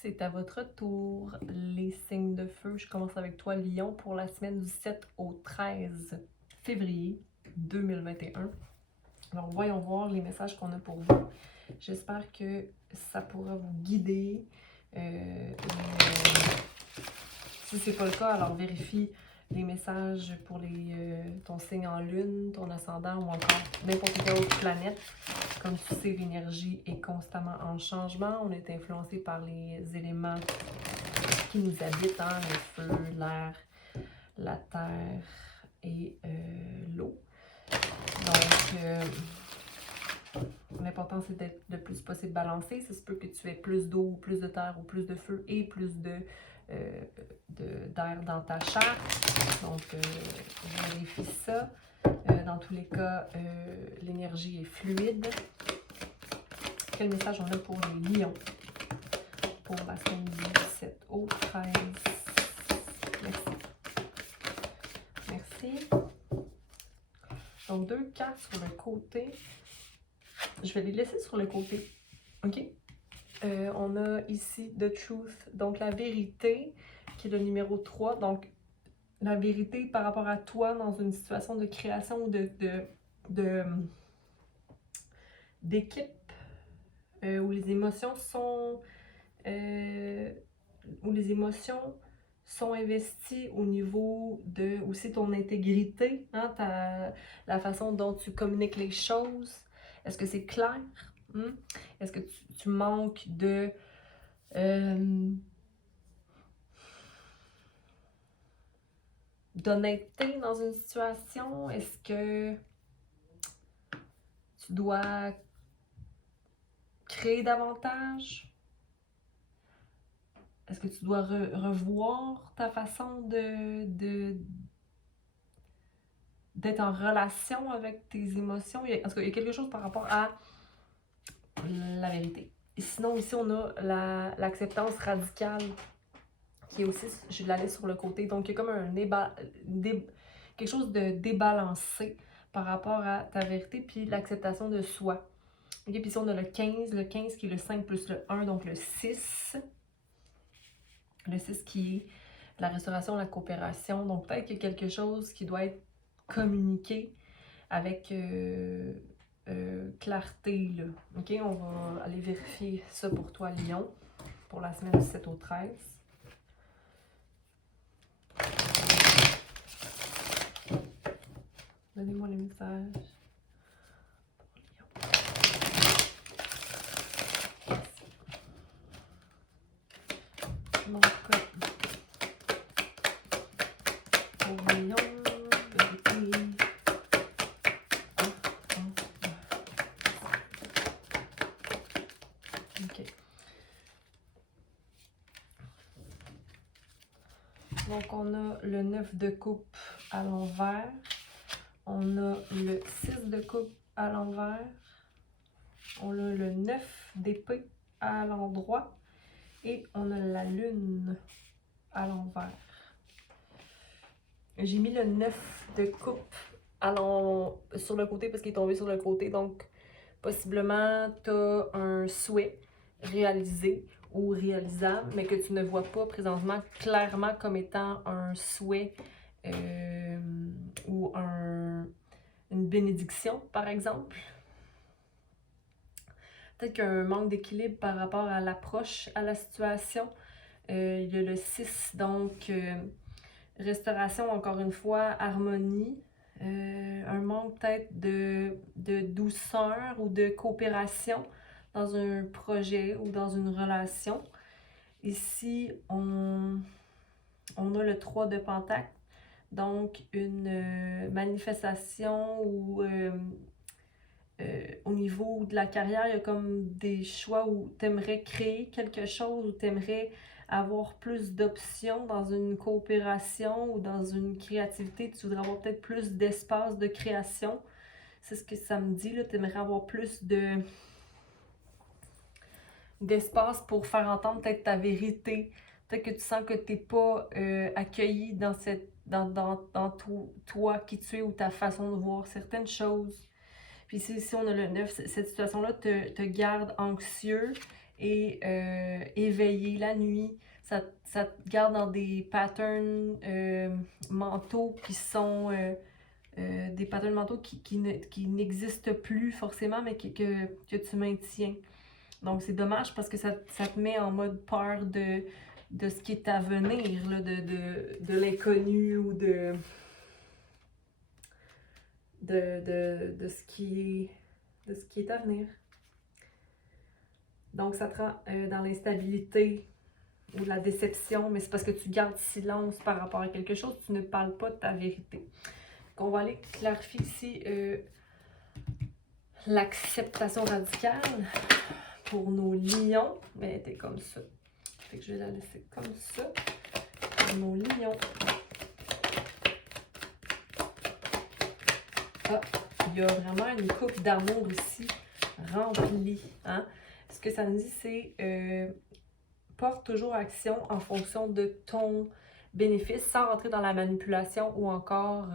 c'est à votre tour, les signes de feu. Je commence avec toi, Lion, pour la semaine du 7 au 13 février 2021. Alors, voyons voir les messages qu'on a pour vous. J'espère que ça pourra vous guider. Si c'est pas le cas, alors vérifie les messages pour ton signe en lune, ton ascendant ou encore n'importe quelle autre planète. Comme tu sais, l'énergie est constamment en changement. On est influencé par les éléments qui nous habitent, hein, le feu, l'air, la terre et l'eau. Donc, l'important, c'est d'être le plus possible balancé. Ça se peut que tu aies plus d'eau, plus de terre ou plus de feu et plus d'air dans ta charte. Donc, vérifie ça. Dans tous les cas, l'énergie est fluide. Quel message on a pour les lions pour la semaine du 7 au 13? Merci. Merci. Donc, 2 cartes sur le côté. Je vais les laisser sur le côté. OK? On a ici The Truth, donc la vérité, qui est le numéro 3. Donc, la vérité par rapport à toi dans une situation de création ou d'équipe où les émotions sont investies au niveau de aussi ton intégrité, hein, la façon dont tu communiques les choses. Est-ce que c'est clair? Est-ce que tu manques d'honnêteté dans une situation? Est-ce que tu dois créer davantage? Est-ce que tu dois revoir ta façon d'être en relation avec tes émotions? En tout cas, il y a quelque chose par rapport à la vérité. Et sinon, ici, on a l'acceptance radicale qui est aussi, je la laisse sur le côté. Donc, il y a comme quelque chose de débalancé par rapport à ta vérité puis l'acceptation de soi. OK, puis ici, on a le 15 qui est le 5 plus le 1, donc le 6. Le 6 qui est la restauration, la coopération. Donc, peut-être qu'il y a quelque chose qui doit être communiqué avec clarté, là. OK, on va aller vérifier ça pour toi, Lion, pour la semaine du 7 au 13. Donnez-moi les messages. Donc, pour Lion, vérité. OK. Donc, on a le 9 de coupe à l'envers. On a le 6 de coupe à l'envers. On a le 9 d'épée à l'endroit. Et on a la lune à l'envers. J'ai mis le 9 de coupe sur le côté parce qu'il est tombé sur le côté. Donc, possiblement, tu as un souhait réalisé ou réalisable, mais que tu ne vois pas présentement clairement comme étant un souhait ou une bénédiction, par exemple. Peut-être qu'il y a un manque d'équilibre par rapport à l'approche à la situation. Il y a le 6, donc restauration, encore une fois, harmonie. Un manque peut-être de douceur ou de coopération dans un projet ou dans une relation. Ici, on a le 3 de Pentacle, donc une manifestation ou au niveau de la carrière, il y a comme des choix où tu aimerais créer quelque chose, où tu aimerais avoir plus d'options dans une coopération ou dans une créativité. Tu voudrais avoir peut-être plus d'espace de création. C'est ce que ça me dit, là. Tu aimerais avoir plus d'espace pour faire entendre peut-être ta vérité. Peut-être que tu sens que tu n'es pas accueilli dans toi qui tu es ou ta façon de voir certaines choses. Puis ici on a le 9, cette situation-là te garde anxieux et éveillé la nuit. Ça te garde dans des patterns mentaux qui sont des patterns mentaux qui n'existent plus forcément, mais que tu maintiens. Donc c'est dommage parce que ça te met en mode peur de ce qui est à venir, là, de l'inconnu ou de ce qui est à venir. Donc ça te rend dans l'instabilité ou la déception, mais c'est parce que tu gardes silence par rapport à quelque chose, tu ne parles pas de ta vérité. Donc on va aller clarifier ici l'acceptation radicale pour nos lions, mais elle était comme ça. Fait que je vais la laisser comme ça. Pour nos lions. Ah, il y a vraiment une coupe d'amour ici remplie. Hein? Ce que ça nous dit, c'est porte toujours action en fonction de ton bénéfice, sans rentrer dans la manipulation ou encore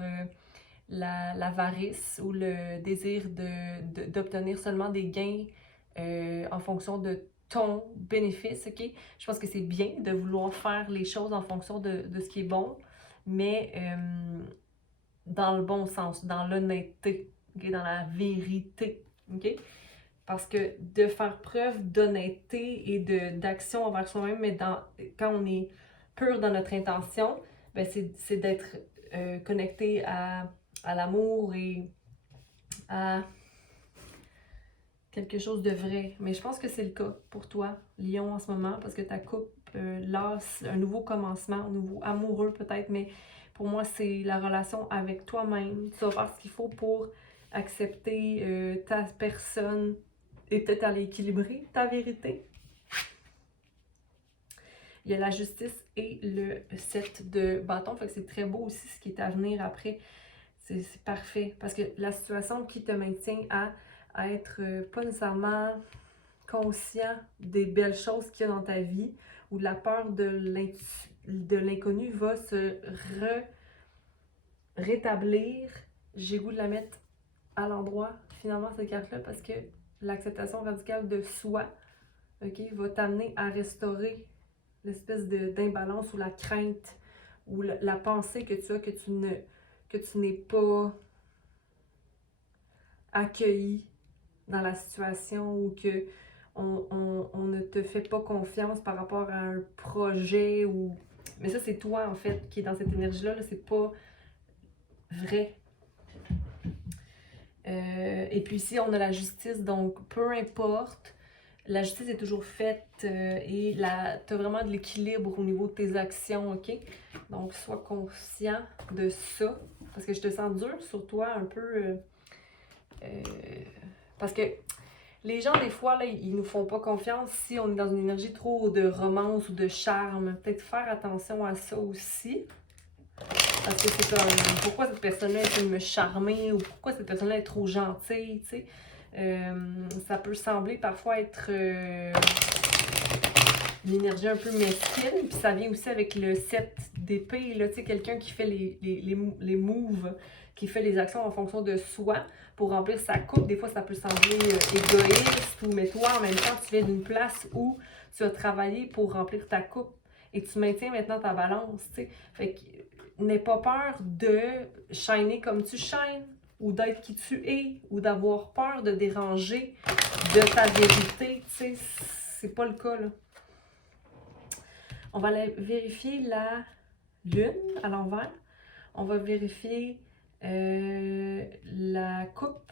l'avarice ou le désir d'obtenir seulement des gains en fonction de ton bénéfice, ok? Je pense que c'est bien de vouloir faire les choses en fonction de ce qui est bon, mais dans le bon sens, dans l'honnêteté, okay? Dans la vérité, ok? Parce que de faire preuve d'honnêteté et d'action envers soi-même, mais quand on est pur dans notre intention, ben c'est d'être connecté à l'amour et à quelque chose de vrai. Mais je pense que c'est le cas pour toi, Lion, en ce moment, parce que ta coupe, là, c'est un nouveau commencement, un nouveau amoureux peut-être, mais pour moi, c'est la relation avec toi-même. Tu vas faire ce qu'il faut pour accepter ta personne et peut-être aller équilibrer ta vérité. Il y a la justice et le 7 de bâton, fait que c'est très beau aussi ce qui est à venir après. C'est parfait, parce que la situation qui te maintient à être pas nécessairement conscient des belles choses qu'il y a dans ta vie, ou de la peur de l'inconnu va se rétablir. J'ai goût de la mettre à l'endroit, finalement, cette carte-là, parce que l'acceptation radicale de soi, ok, va t'amener à restaurer l'espèce d'imbalance ou la crainte ou la pensée que tu as que tu n'es pas accueilli dans la situation ou que on ne te fait pas confiance par rapport à un projet ou... Mais ça, c'est toi, en fait, qui est dans cette énergie-là. Là, c'est pas vrai. Et puis ici, on a la justice, donc peu importe, la justice est toujours faite et tu as vraiment de l'équilibre au niveau de tes actions, ok? Donc, sois conscient de ça, parce que je te sens dur sur toi un peu, parce que les gens, des fois, là, ils nous font pas confiance si on est dans une énergie trop de romance ou de charme. Peut-être faire attention à ça aussi. Parce que c'est comme, pourquoi cette personne-là essaie de me charmer ou pourquoi cette personne-là est trop gentille, tu sais. Ça peut sembler parfois être une énergie un peu mesquine, puis ça vient aussi avec le 7 d'épée, là, tu sais, quelqu'un qui fait les moves, qui fait les actions en fonction de soi pour remplir sa coupe. Des fois, ça peut sembler égoïste, mais toi, en même temps, tu viens d'une place où tu as travaillé pour remplir ta coupe et tu maintiens maintenant ta balance, tu sais. Fait que n'aie pas peur de shiner comme tu shines, ou d'être qui tu es, ou d'avoir peur de déranger de ta vérité, tu sais, c'est pas le cas, là. On va aller vérifier la lune à l'envers. On va vérifier la coupe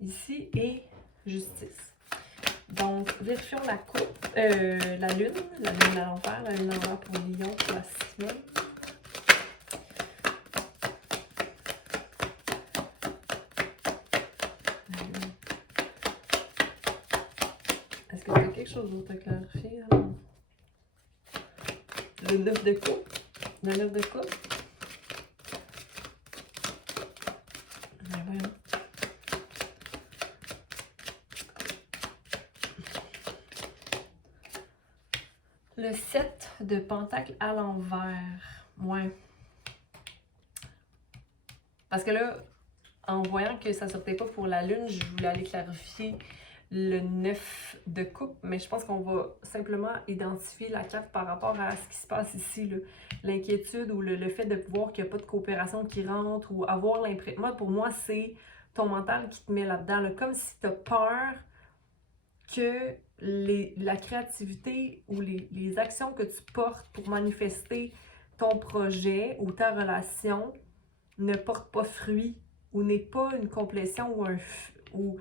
ici et justice. Donc, vérifions la coupe, la lune à l'envers, la lune à l'envers pour Lion, pour la semaine. Est-ce que tu as quelque chose d'autre à clarifier? Alors? Le 9 de coupe. Le 9 de coupe. Ben voyons. Le 7 de pentacle à l'envers. Ouais. Parce que là, en voyant que ça sortait pas pour la lune, je voulais aller clarifier le 9 de coupe, mais je pense qu'on va simplement identifier la carte par rapport à ce qui se passe ici, l'inquiétude ou le fait de voir qu'il n'y a pas de coopération qui rentre ou avoir l'impression... Moi, pour moi, c'est ton mental qui te met là-dedans, là, comme si tu as peur que la créativité ou les actions que tu portes pour manifester ton projet ou ta relation ne portent pas fruit ou n'est pas une complétion ou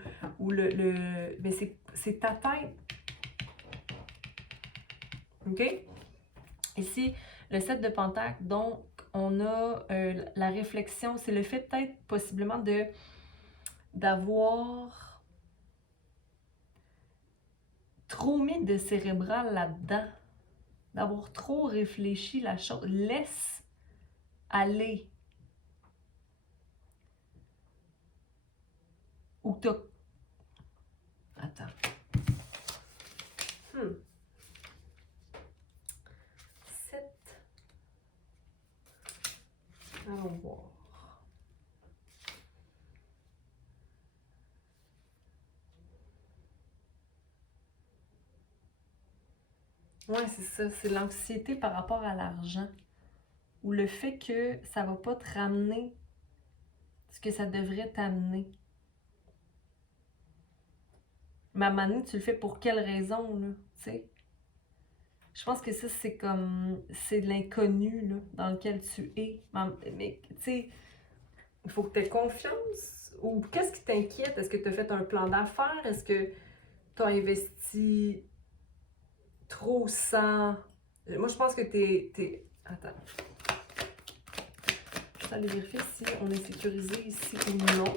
mais c'est ta tête. OK? Ici, le 7 de Pentacle, donc on a la réflexion, c'est le fait peut-être possiblement d'avoir trop mis de cérébral là-dedans, d'avoir trop réfléchi la chose. Laisse aller. Ou t'as... Attends. 7. Allons voir. Ouais, c'est ça. C'est l'anxiété par rapport à l'argent. Ou le fait que ça va pas te ramener ce que ça devrait t'amener. Mais à un moment donné, tu le fais pour quelle raison, là, tu sais? Je pense que ça, c'est comme... C'est de l'inconnu, là, dans lequel tu es. Mais, tu sais, il faut que tu aies confiance. Ou qu'est-ce qui t'inquiète? Est-ce que tu as fait un plan d'affaires? Est-ce que tu as investi trop sans... Moi, je pense que t'es... Attends. Je vais aller vérifier si on est sécurisé ici ou non.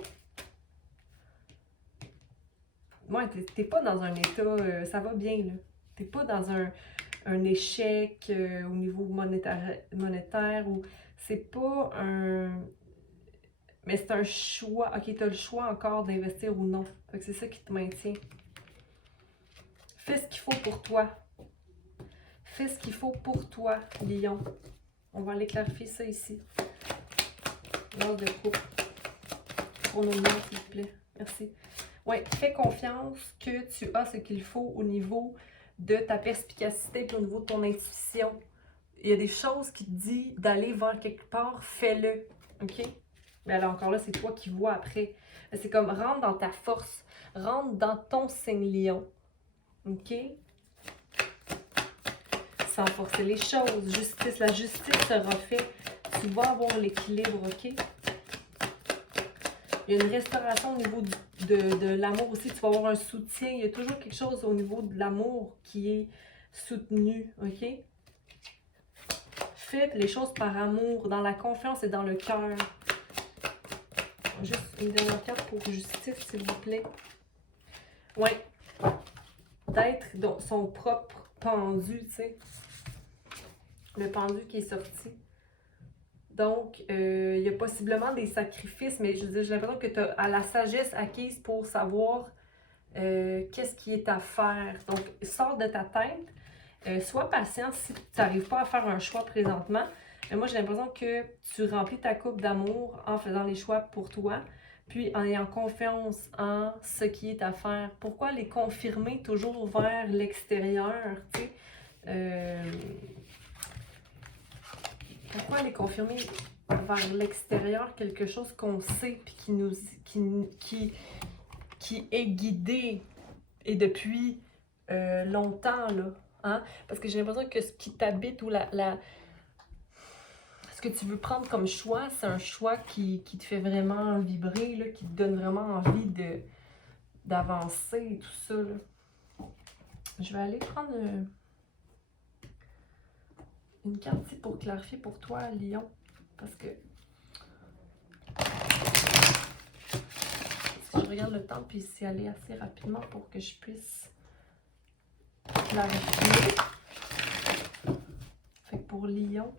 Ouais, t'es pas dans un état... ça va bien, là. T'es pas dans un échec au niveau monétaire ou... C'est pas un... Mais c'est un choix. Ok, t'as le choix encore d'investir ou non. Fait que c'est ça qui te maintient. Fais ce qu'il faut pour toi. Fais ce qu'il faut pour toi, Lion. On va aller clarifier ça ici. L'ordre de coupe. Pour nos noms, s'il vous plaît. Merci. Oui, fais confiance que tu as ce qu'il faut au niveau de ta perspicacité et au niveau de ton intuition. Il y a des choses qui te disent d'aller vers quelque part, fais-le. OK? Mais alors encore là, c'est toi qui vois après. C'est comme rentre dans ta force. Rentre dans ton signe lion. OK? Sans forcer les choses. Justice. La justice sera faite. Tu vas avoir l'équilibre, OK? Il y a une restauration au niveau de l'amour aussi. Tu vas avoir un soutien. Il y a toujours quelque chose au niveau de l'amour qui est soutenu, OK? Faites les choses par amour, dans la confiance et dans le cœur. Juste une dernière carte pour justice, s'il vous plaît. Oui. D'être dans son propre pendu, tu sais. Le pendu qui est sorti. Donc, il y a possiblement des sacrifices, mais je veux dire, j'ai l'impression que tu as la sagesse acquise pour savoir qu'est-ce qui est à faire. Donc, sors de ta tête. Sois patient si tu n'arrives pas à faire un choix présentement. Mais moi, j'ai l'impression que tu remplis ta coupe d'amour en faisant les choix pour toi, puis en ayant confiance en ce qui est à faire. Pourquoi les confirmer toujours vers l'extérieur, tu sais? Pourquoi les confirmer vers l'extérieur quelque chose qu'on sait puis qui est guidé et depuis longtemps, là? Hein? Parce que j'ai l'impression que ce qui t'habite ou ce que tu veux prendre comme choix, c'est un choix qui te fait vraiment vibrer, là, qui te donne vraiment envie d'avancer et tout ça, là. Je vais aller prendre une carte ici pour clarifier pour toi, Lion. Parce que si je regarde le temps, puis c'est aller assez rapidement pour que je puisse clarifier. Fait que pour Lion,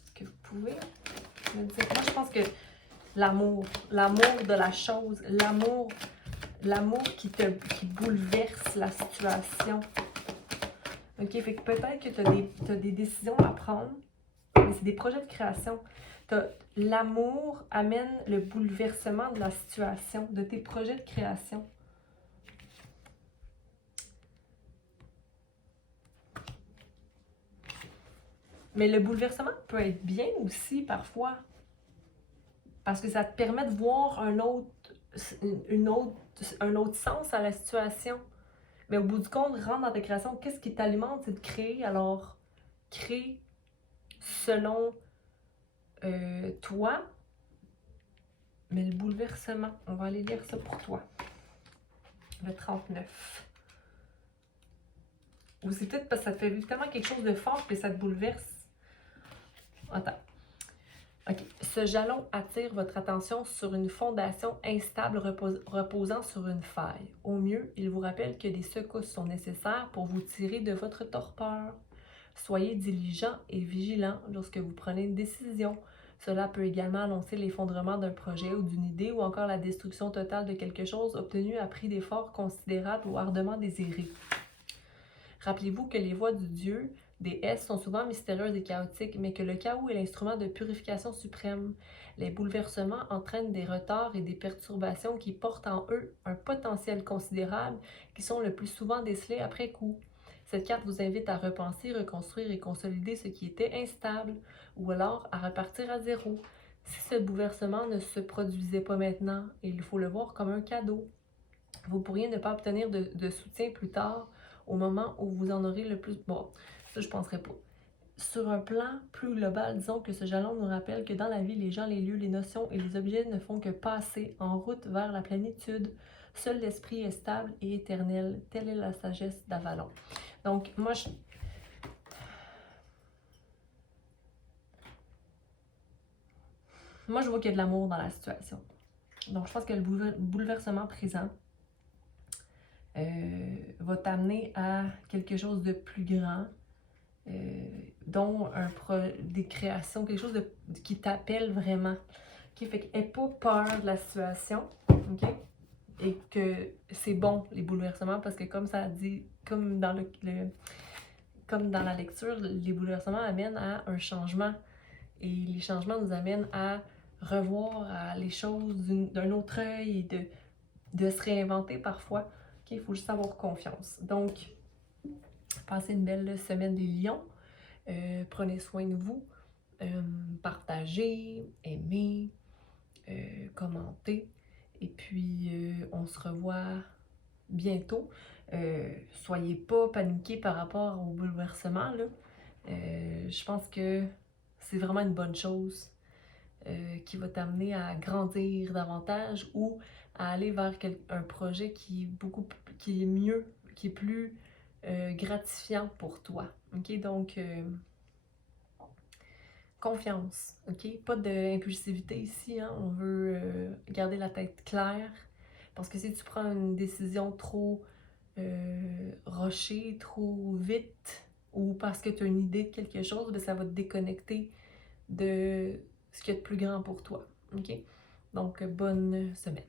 est-ce que vous pouvez me dire? Moi, je pense que l'amour de la chose, l'amour qui bouleverse la situation. OK, fait que peut-être que tu as des décisions à prendre, mais c'est des projets de création. L'amour amène le bouleversement de la situation, de tes projets de création. Mais le bouleversement peut être bien aussi parfois, parce que ça te permet de voir un autre sens à la situation. Mais au bout du compte, rentre dans ta création, qu'est-ce qui t'alimente, c'est de créer. Alors, crée selon toi, mais le bouleversement, on va aller lire ça pour toi. Le 39. Ou c'est peut-être parce que ça te fait vivre tellement quelque chose de fort que ça te bouleverse. Attends. OK. Ce jalon attire votre attention sur une fondation instable reposant sur une faille. Au mieux, il vous rappelle que des secousses sont nécessaires pour vous tirer de votre torpeur. Soyez diligent et vigilant lorsque vous prenez une décision. Cela peut également annoncer l'effondrement d'un projet ou d'une idée ou encore la destruction totale de quelque chose obtenu à prix d'efforts considérables ou ardemment désirés. Rappelez-vous que les voies du Dieu des S sont souvent mystérieuses et chaotiques, mais que le chaos est l'instrument de purification suprême. Les bouleversements entraînent des retards et des perturbations qui portent en eux un potentiel considérable qui sont le plus souvent décelés après coup. Cette carte vous invite à repenser, reconstruire et consolider ce qui était instable, ou alors à repartir à zéro. Si ce bouleversement ne se produisait pas maintenant, il faut le voir comme un cadeau. Vous pourriez ne pas obtenir de soutien plus tard, au moment où vous en aurez le plus... Bon, ça je penserais pas. Sur un plan plus global, disons que ce jalon nous rappelle que dans la vie, les gens, les lieux, les notions et les objets ne font que passer en route vers la plénitude. Seul l'esprit est stable et éternel. Telle est la sagesse d'Avalon. Donc, moi, je vois qu'il y a de l'amour dans la situation. Donc, je pense que le bouleversement présent va t'amener à quelque chose de plus grand, dont des créations, quelque chose qui t'appelle vraiment. Okay? Fait que n'aie pas peur de la situation, ok? Et que c'est bon, les bouleversements, parce que comme ça dit, comme dans comme dans la lecture, les bouleversements amènent à un changement. Et les changements nous amènent à revoir les choses d'un autre œil et de se réinventer parfois. Il faut juste avoir confiance. Donc, passez une belle semaine des lions. Prenez soin de vous. Partagez, aimez, commentez. Et puis, on se revoit bientôt. Soyez pas paniqués par rapport au bouleversement, là. Je pense que c'est vraiment une bonne chose qui va t'amener à grandir davantage ou à aller vers un projet qui est mieux, qui est plus gratifiant pour toi. Ok, donc confiance, ok, pas d'impulsivité ici, hein? On veut garder la tête claire parce que si tu prends une décision trop rushée, trop vite ou parce que tu as une idée de quelque chose, ben ça va te déconnecter de ce qu'il y a de plus grand pour toi. Ok? Donc, bonne semaine.